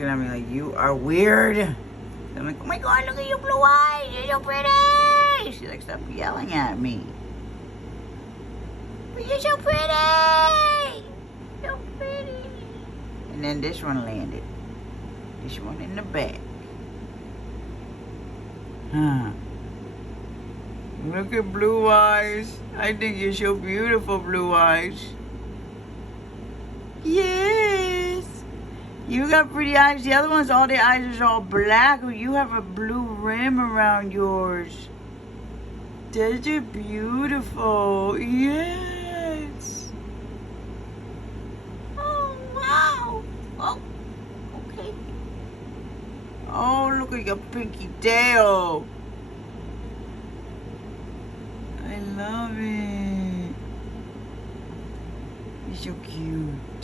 looking at me like, you are weird. I'm like, oh my God, look at your blue eyes. You're so pretty. She's like, stop yelling at me. But you're so pretty. So pretty. And then this one landed. This one in the back. Huh. Look at blue eyes. I think you're so beautiful, blue eyes. Yes. You got pretty eyes. The other ones, all their eyes are all black. You have a blue rim around yours. Those are beautiful. Yes. Oh, wow. Oh, okay. Oh, look at your pinky tail. I love it. You're so cute.